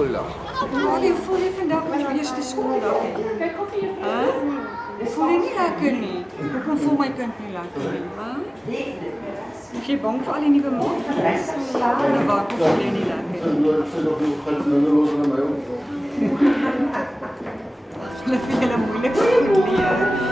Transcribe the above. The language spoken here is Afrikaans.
schooldag. Maar hoe voel jy vandag met jou eerste skooldag? Hæ? Voel jy nie lekker nie? Hoekom voel my kind nie lekker nie? Hæ? Is jy bang vir al die nuwe maatreëls? Nou waarom voel jy nie lekker nie? Hulle vir julle moeilik goed leer.